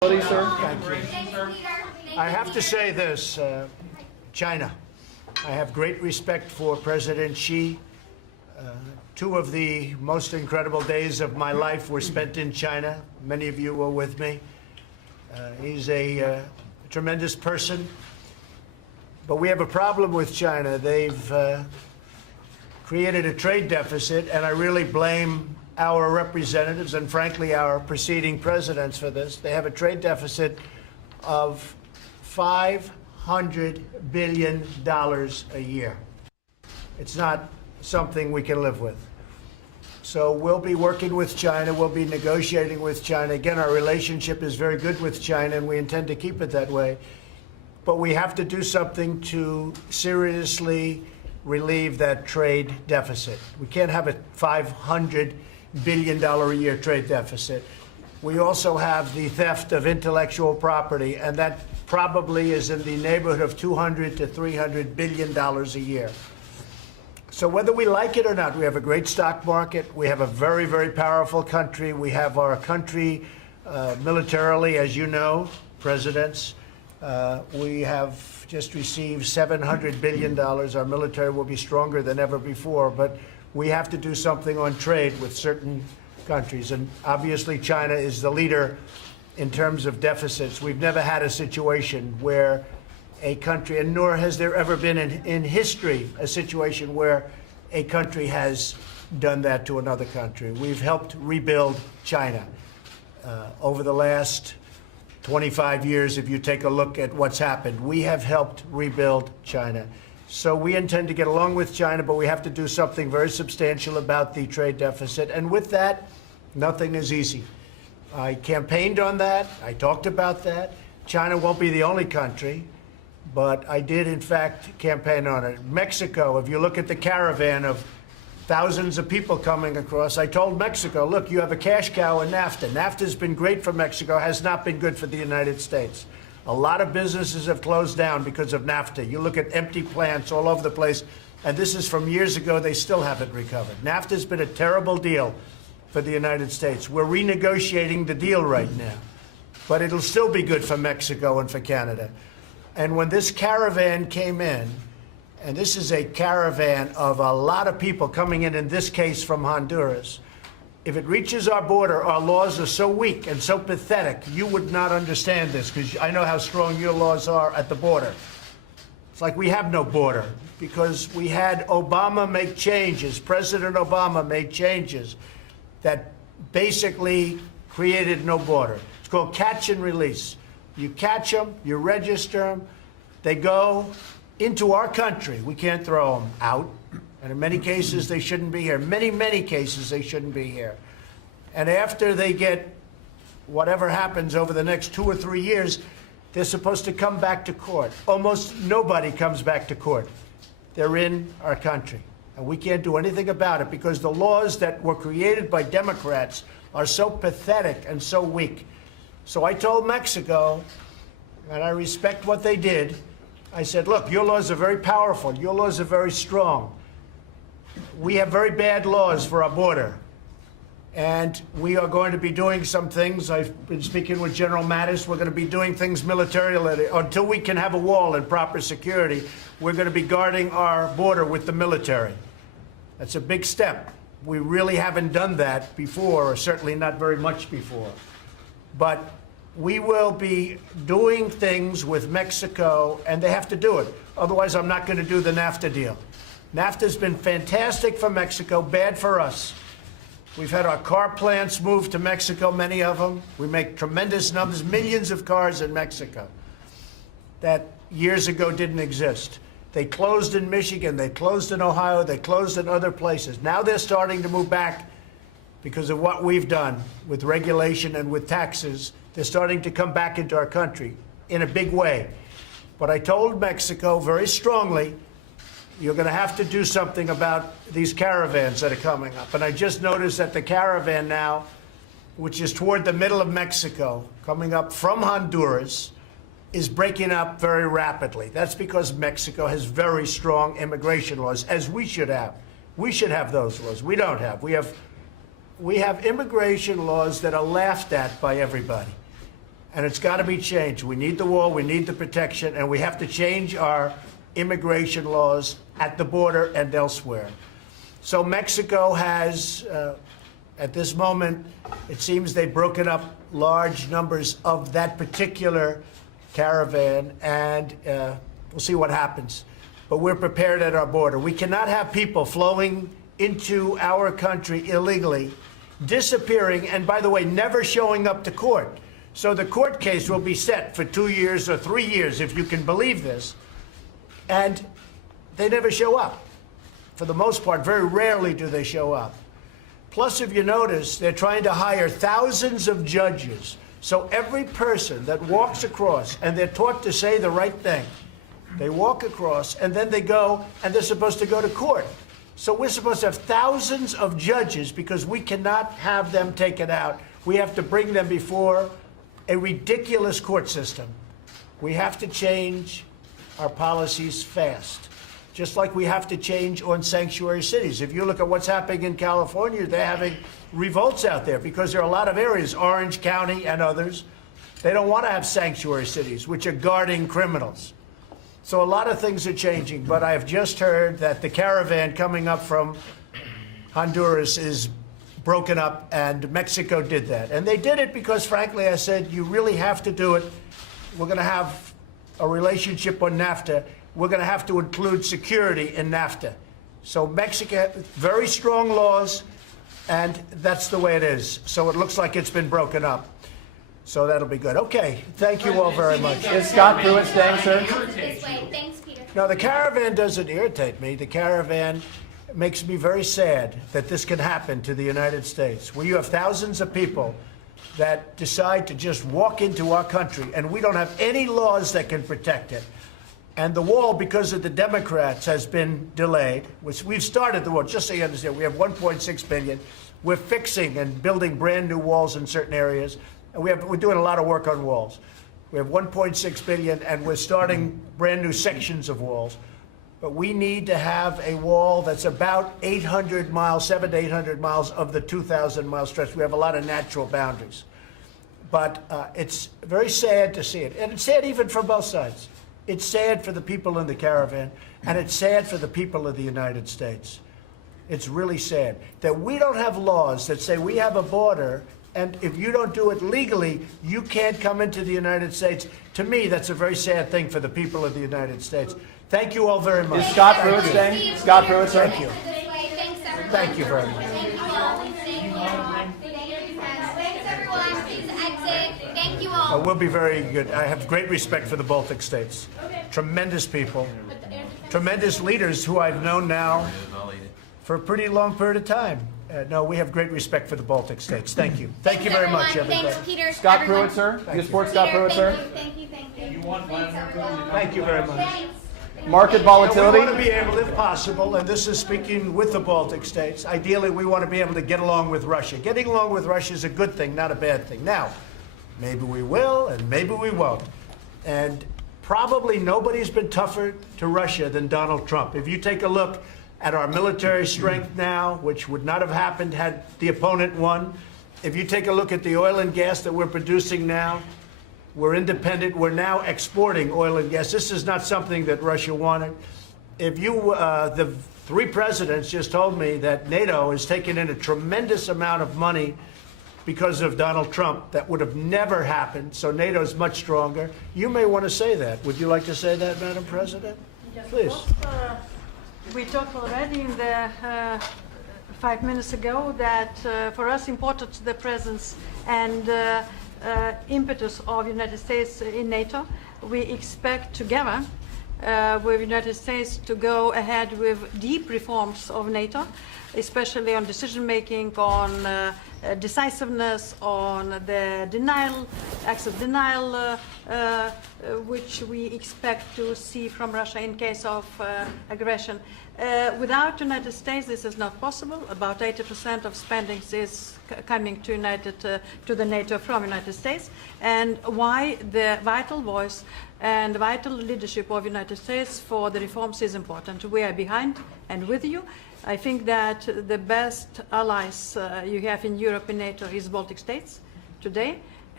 Sir. Thank you. I have to say this, China. I have great respect for President Xi. Two of the most incredible days of my life were spent in China. Many of you were with me. He's a tremendous person. But we have a problem with China. They've created a trade deficit, and I really blame our representatives and, frankly, our preceding presidents for this. They have a trade deficit of $500 billion a year. It's not something we can live with. So we'll be working with China. We'll be negotiating with China. Again, our relationship is very good with China, and we intend to keep it that way. But we have to do something to seriously relieve that trade deficit. We can't have a $500 billion a year trade deficit. We also have the theft of intellectual property, and that probably is in the neighborhood of $200 to $300 billion a year. So whether we like it or not, we have a great stock market. We have a very, very powerful country. We have our country militarily, as you know, presidents. We have just received $700 billion. Our military will be stronger than ever before, but we have to do something on trade with certain countries. And obviously, China is the leader in terms of deficits. We've never had a situation where a country, and nor has there ever been in history a situation where a country has done that to another country. We've helped rebuild China over the last 25 years. If you take a look at what's happened, we have helped rebuild China. So we intend to get along with China, but we have to do something very substantial about the trade deficit. And with that, nothing is easy. I campaigned on that. I talked about that. China won't be the only country, but I did, in fact, campaign on it. Mexico, if you look at the caravan of thousands of people coming across, I told Mexico, look, you have a cash cow in NAFTA. NAFTA's been great for Mexico, has not been good for the United States. A lot of businesses have closed down because of NAFTA. You look at empty plants all over the place, and this is from years ago. They still haven't recovered. NAFTA's been a terrible deal for the United States. We're renegotiating the deal right now, but it'll still be good for Mexico and for Canada. And when this caravan came in, and this is a caravan of a lot of people coming in this case from Honduras, if it reaches our border, our laws are so weak and so pathetic, you would not understand this, because I know how strong your laws are at the border. It's like we have no border, because we had Obama make changes. President Obama made changes that basically created no border. It's called catch and release. You catch them, you register them, they go into our country. We can't throw them out. And in many cases, they shouldn't be here. Many, many cases, they shouldn't be here. And after they get whatever happens over the next 2 or 3 years, they're supposed to come back to court. Almost nobody comes back to court. They're in our country. And we can't do anything about it because the laws that were created by Democrats are so pathetic and so weak. So I told Mexico, and I respect what they did, I said, look, your laws are very powerful. Your laws are very strong. We have very bad laws for our border. And we are going to be doing some things. I've been speaking with General Mattis. We're going to be doing things militarily. Until we can have a wall and proper security, we're going to be guarding our border with the military. That's a big step. We really haven't done that before, or certainly not very much before. But we will be doing things with Mexico, and they have to do it. Otherwise, I'm not going to do the NAFTA deal. NAFTA's been fantastic for Mexico, bad for us. We've had our car plants move to Mexico, many of them. We make tremendous numbers, millions of cars in Mexico that years ago didn't exist. They closed in Michigan, they closed in Ohio, they closed in other places. Now they're starting to move back because of what we've done with regulation and with taxes. They're starting to come back into our country in a big way. But I told Mexico very strongly, you're going to have to do something about these caravans that are coming up. And I just noticed that the caravan now, which is toward the middle of Mexico, coming up from Honduras, is breaking up very rapidly. That's because Mexico has very strong immigration laws, as we should have. We should have those laws. We don't have. We have immigration laws that are laughed at by everybody. and it's got to be changed. We need the wall, we need the protection, and we have to change our immigration laws at the border and elsewhere. So Mexico has, at this moment, it seems they've broken up large numbers of that particular caravan, and we'll see what happens. But we're prepared at our border. We cannot have people flowing into our country illegally, disappearing, and by the way, never showing up to court. So the court case will be set for 2 years or 3 years, if you can believe this, and they never show up. For the most part, very rarely do they show up. Plus, if you notice, they're trying to hire thousands of judges. So every person that walks across, and they're taught to say the right thing, they walk across, and then they go, and they're supposed to go to court. So we're supposed to have thousands of judges because we cannot have them taken out. We have to bring them before a ridiculous court system. We have to change our policies fast, just like we have to change on sanctuary cities. If you look at what's happening in California, they're having revolts out there because there are a lot of areas, Orange County and others, they don't want to have sanctuary cities, which are guarding criminals. So a lot of things are changing, but I have just heard that the caravan coming up from Honduras is broken up, and Mexico did that. And they did it because, frankly, I said, you really have to do it. We're going to have a relationship on NAFTA. We're going to have to include security in NAFTA. So Mexico, very strong laws, and that's the way it is. So it looks like it's been broken up. So that'll be good. Okay, thank you all very much. Is Scott Pruitt staying, sir? This way. Thanks, Peter. No, the caravan doesn't irritate me. The caravan makes me very sad that this can happen to the United States, where you have thousands of people that decide to just walk into our country, and we don't have any laws that can protect it. And the wall, because of the Democrats, has been delayed, which we've started the wall. Just so you understand, we have $1.6 billion. We're fixing and building brand new walls in certain areas. And we're doing a lot of work on walls. We have $1.6 billion, and we're starting brand new sections of walls. But we need to have a wall that's about 800 miles, 700 to 800 miles of the 2,000-mile stretch. We have a lot of natural boundaries. But it's very sad to see it. And it's sad even from both sides. It's sad for the people in the caravan, and it's sad for the people of the United States. It's really sad that we don't have laws that say we have a border, and if you don't do it legally, you can't come into the United States. To me, that's a very sad thing for the people of the United States. Thank you all very much. Is Scott Pruitt staying? Scott Pruitt, sir? Thank you. Thanks, everyone. Thank you very much. Thank you all. Thank you. Thanks, everyone. Please exit. Thank you all. We'll be very good. I have great respect for the Baltic states. Tremendous people, tremendous leaders who I've known now for a pretty long period of time. No, we have great respect for the Baltic states. Thank you. Thank you very much, everybody. Thanks, Peter. Scott Pruitt, sir? You support Scott Pruitt, sir? Thank you. Thank you very much. Thanks. Market We volatility? want to be able, if possible, and this is speaking with the Baltic states, ideally we want to be able to get along with Russia. Getting along with Russia is a good thing, not a bad thing. Now, maybe we will and maybe we won't. And probably nobody's been tougher to Russia than Donald Trump. If you take a look at our military strength now, which would not have happened had the opponent won. If you take a look at the oil and gas that we're producing now, we're independent. We're now exporting oil and gas. This is not something that Russia wanted. If you, the three presidents just told me that NATO has taken in a tremendous amount of money because of Donald Trump. That would have never happened. So NATO is much stronger. You may want to say that. Would you like to say that, Madam President? Yes, Please. We talked already in the 5 minutes ago that for us important the presence and impetus of United States in NATO. We expect together with United States to go ahead with deep reforms of NATO, especially on decision making, on decisiveness, on the denial, acts of denial, which we expect to see from Russia in case of aggression. Without United States, this is not possible. About 80% of spending is coming to the NATO from United States, and why the vital voice and vital leadership of United States for the reforms is important. We are behind and with you. I think that the best allies you have in Europe and NATO is Baltic states today,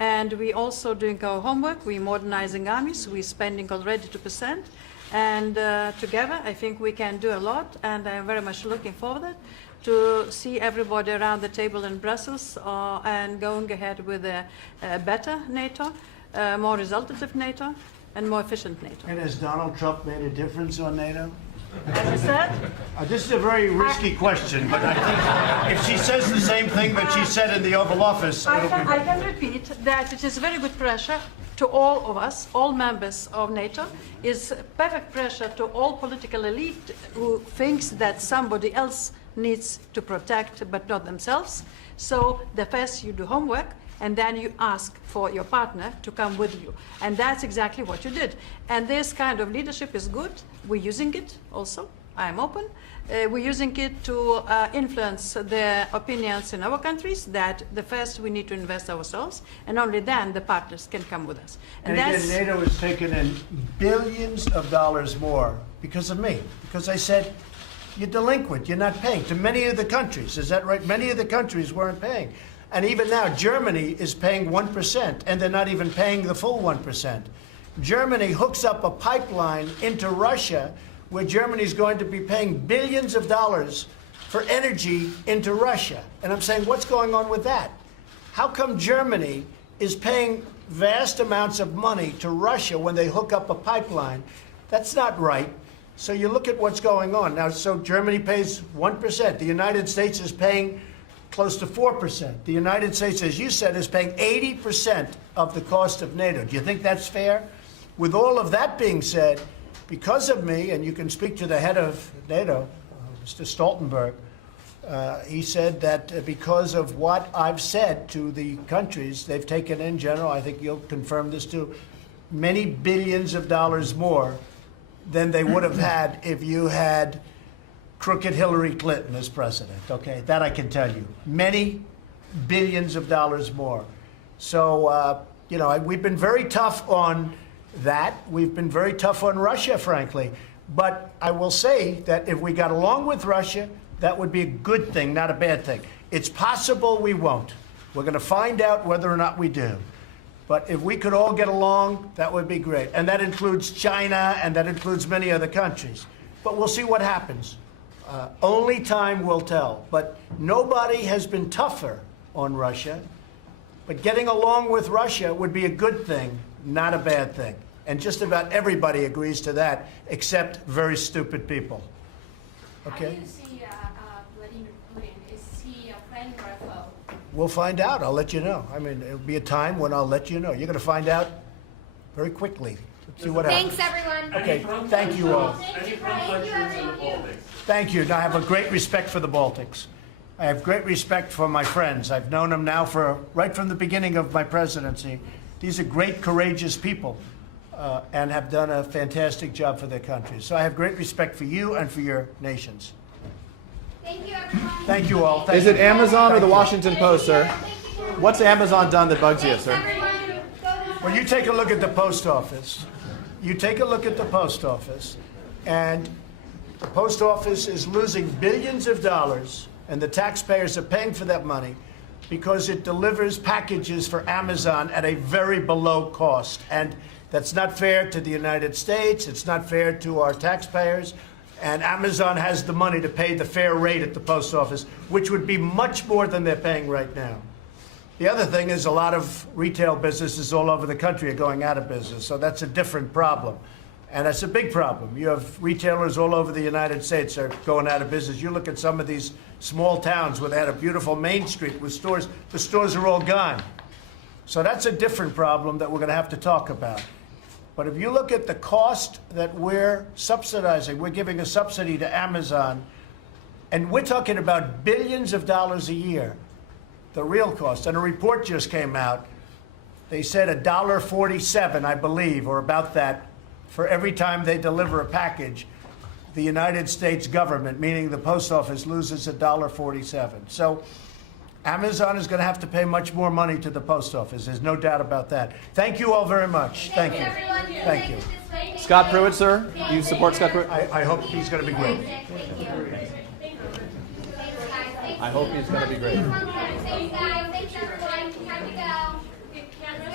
And we also doing our homework. We're modernizing armies. We're spending already 2%. And together, I think we can do a lot. And I'm very much looking forward to see everybody around the table in Brussels and going ahead with a better NATO, more resultative NATO, and more efficient NATO. And has Donald Trump made a difference on NATO? As I said, This is a very risky question, but I think if she says the same thing that she said in the Oval Office, I it'll be... can repeat that it is very good pressure to all of us, all members of NATO, is perfect pressure to all political elite who thinks that somebody else needs to protect but not themselves. So the first you do homework, and then you ask for your partner to come with you. And that's exactly what you did. And this kind of leadership is good. We're using it also. I'm open. We're using it to influence the opinions in our countries that the first we need to invest ourselves, and only then the partners can come with us. And again, NATO has taken in billions of dollars more because of me. Because I said, you're delinquent, you're not paying. To many of the countries, is that right? Many of the countries weren't paying. And even now, Germany is paying 1%, and they're not even paying the full 1%. Germany hooks up a pipeline into Russia where Germany's going to be paying billions of dollars for energy into Russia. And I'm saying, what's going on with that? How come Germany is paying vast amounts of money to Russia when they hook up a pipeline? That's not right. So you look at what's going on. Now, so Germany pays 1%. The United States is paying close to 4%. The United States, as you said, is paying 80% of the cost of NATO. Do you think that's fair? With all of that being said, because of me, and you can speak to the head of NATO, Mr. Stoltenberg, he said that because of what I've said to the countries, they've taken in general, I think you'll confirm this too, many billions of dollars more than they would have had if you had crooked Hillary Clinton as president, okay? That I can tell you. Many billions of dollars more. So, you know, we've been very tough on that. We've been very tough on Russia, frankly. But I will say that if we got along with Russia, that would be a good thing, not a bad thing. It's possible we won't. We're going to find out whether or not we do. But if we could all get along, that would be great. And that includes China, and that includes many other countries. But we'll see what happens. Only time will tell. But nobody has been tougher on Russia. But getting along with Russia would be a good thing, not a bad thing. And just about everybody agrees to that, except very stupid people. Okay? How do you see Vladimir Putin? Is he a friend or a foe? We'll find out. I'll let you know. I mean, it'll be a time when I'll let you know. You're going to find out very quickly. See what happens. Thanks, everyone. Okay, thank you all. Thank you, everyone. Thank you. I have a great respect for the Baltics. I have great respect for my friends. I've known them now for right from the beginning of my presidency. These are great, courageous people and have done a fantastic job for their countries. So I have great respect for you and for your nations. Thank you, everyone. Thank you all. Thank Is it you. Amazon or the Washington Post, sir? What's Amazon done that bugs you, Thanks, sir? everyone. Well, you take a look at the post office. You take a look at the post office, and the post office is losing billions of dollars, and the taxpayers are paying for that money because it delivers packages for Amazon at a very below cost. And that's not fair to the United States. It's not fair to our taxpayers. And Amazon has the money to pay the fair rate at the post office, which would be much more than they're paying right now. The other thing is a lot of retail businesses all over the country are going out of business, so that's a different problem. And that's a big problem. You have retailers all over the United States are going out of business. You look at some of these small towns where they had a beautiful Main Street with stores, the stores are all gone. So that's a different problem that we're going to have to talk about. But if you look at the cost that we're subsidizing, we're giving a subsidy to Amazon, and we're talking about billions of dollars a year. The real cost. And a report just came out. They said $1.47, I believe, or about that, for every time they deliver a package, the United States government, meaning the post office, loses $1.47. So Amazon is going to have to pay much more money to the post office. There's no doubt about that. Thank you all very much. Thank you. Everyone. Thank you. Scott Pruitt, sir? Do you support Scott Pruitt? I hope he's going to be great. Thank you. I hope he's going to be great. Thanks, guys. Thanks, everyone. Time to go.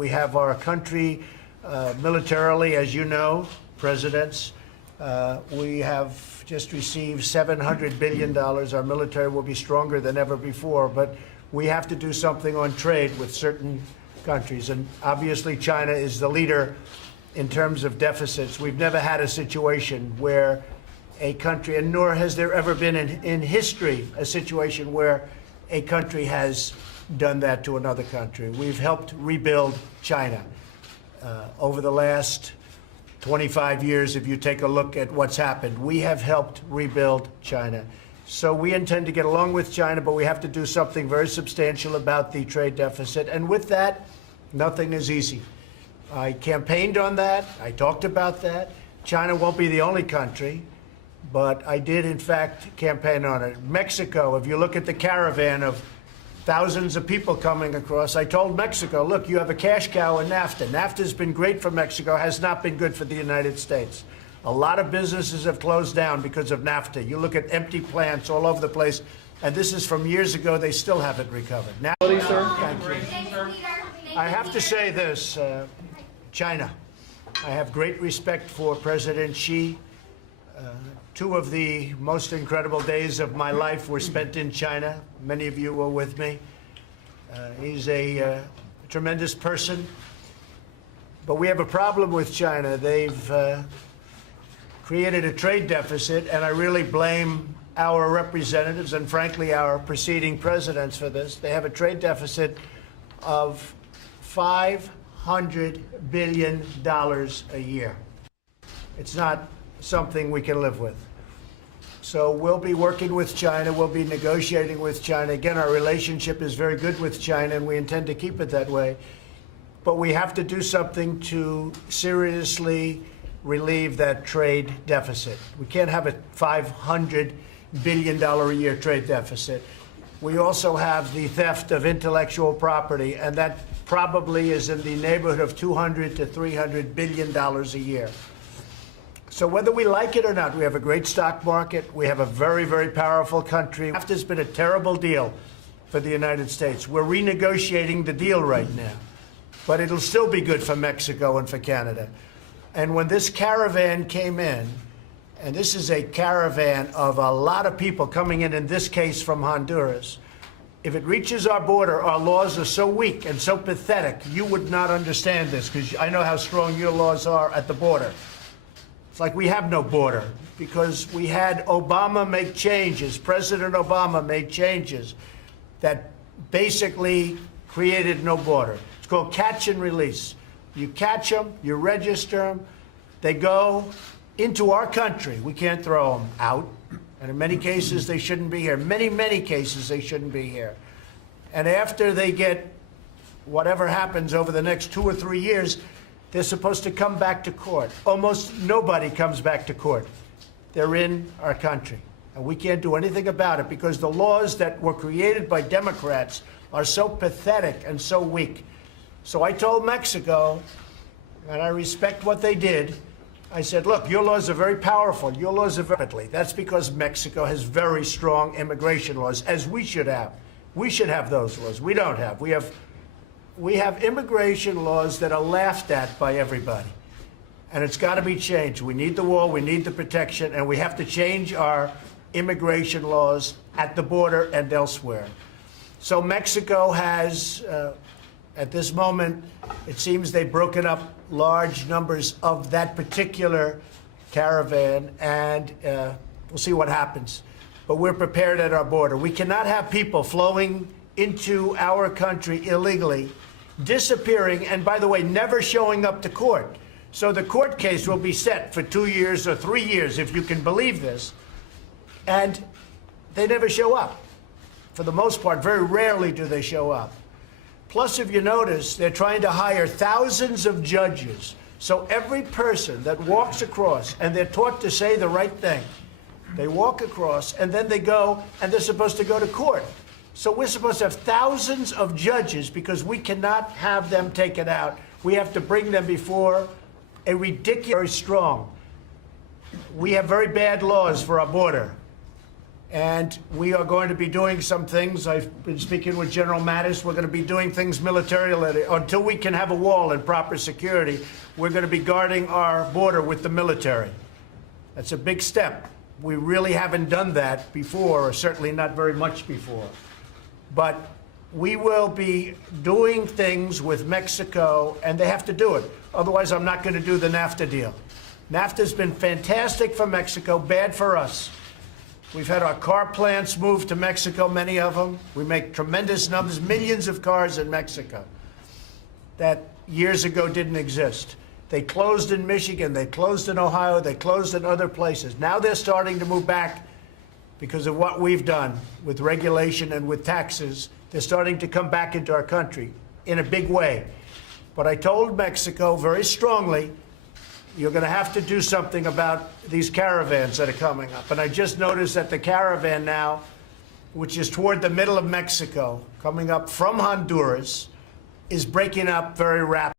We have our country militarily, as you know, presidents. We have just received $700 billion. Our military will be stronger than ever before, but we have to do something on trade with certain countries. And obviously, China is the leader in terms of deficits. We've never had a situation where a country, and nor has there ever been in history a situation where a country has done that to another country. We've helped rebuild China over the last 25 years. If you take a look at what's happened, we have helped rebuild China. So we intend to get along with China, but we have to do something very substantial about the trade deficit. And with that, nothing is easy. I campaigned on that. I talked about that. China won't be the only country, but I did, in fact, campaign on it. Mexico, if you look at the caravan of thousands of people coming across, I told Mexico, look, you have a cash cow in NAFTA. NAFTA's been great for Mexico, has not been good for the United States. A lot of businesses have closed down because of NAFTA. You look at empty plants all over the place, and this is from years ago. They still haven't recovered. Now, thank you. I have to say this, China. I have great respect for President Xi. Two of the most incredible days of my life were spent in China. Many of you were with me. He's a tremendous person. But we have a problem with China. They've created a trade deficit, and I really blame our representatives and, frankly, our preceding presidents for this. They have a trade deficit of $500 billion a year. It's not something we can live with. So we'll be working with China. We'll be negotiating with China. Again, our relationship is very good with China, and we intend to keep it that way. But we have to do something to seriously relieve that trade deficit. We can't have a $500 billion a year trade deficit. We also have the theft of intellectual property, and that probably is in the neighborhood of $200 to $300 billion a year. So whether we like it or not, we have a great stock market. We have a very, very powerful country. NAFTA has been a terrible deal for the United States. We're renegotiating the deal right now, but it'll still be good for Mexico and for Canada. And when this caravan came in, and this is a caravan of a lot of people coming in this case from Honduras, if it reaches our border, our laws are so weak and so pathetic, you would not understand this, because I know how strong your laws are at the border. It's like we have no border, because we had Obama make changes. President Obama made changes that basically created no border. It's called catch and release. You catch them, you register them, they go into our country. We can't throw them out. And in many cases, they shouldn't be here. Many, many cases, they shouldn't be here. And after they get whatever happens over the next 2 or 3 years, they're supposed to come back to court. Almost nobody comes back to court. They're in our country. And we can't do anything about it because the laws that were created by Democrats are so pathetic and so weak. So I told Mexico, and I respect what they did, I said, look, your laws are very powerful. Your laws are very... That's because Mexico has very strong immigration laws, as we should have. We should have those laws. We don't have. We have immigration laws that are laughed at by everybody. And it's got to be changed. We need the wall, we need the protection, and we have to change our immigration laws at the border and elsewhere. So Mexico has, at this moment, it seems they've broken up large numbers of that particular caravan, and we'll see what happens. But we're prepared at our border. We cannot have people flowing into our country illegally, disappearing, and by the way, never showing up to court. So the court case will be set for 2 years or 3 years, if you can believe this, and they never show up. For the most part, very rarely do they show up. Plus, if you notice, they're trying to hire thousands of judges. So every person that walks across, and they're taught to say the right thing, they walk across, and then they go, and they're supposed to go to court. So we're supposed to have thousands of judges because we cannot have them taken out. We have to bring them before a ridiculous, very strong. We have very bad laws for our border. And we are going to be doing some things. I've been speaking with General Mattis. We're going to be doing things militarily. Until we can have a wall and proper security, we're going to be guarding our border with the military. That's a big step. We really haven't done that before, or certainly not very much before. But we will be doing things with Mexico, and they have to do it. Otherwise, I'm not going to do the NAFTA deal. NAFTA's been fantastic for Mexico, bad for us. We've had our car plants moved to Mexico, many of them. We make tremendous numbers, millions of cars in Mexico that years ago didn't exist. They closed in Michigan, they closed in Ohio, they closed in other places. Now they're starting to move back because of what we've done with regulation and with taxes. They're starting to come back into our country in a big way. But I told Mexico very strongly, you're going to have to do something about these caravans that are coming up. And I just noticed that the caravan now, which is toward the middle of Mexico, coming up from Honduras, is breaking up very rapidly.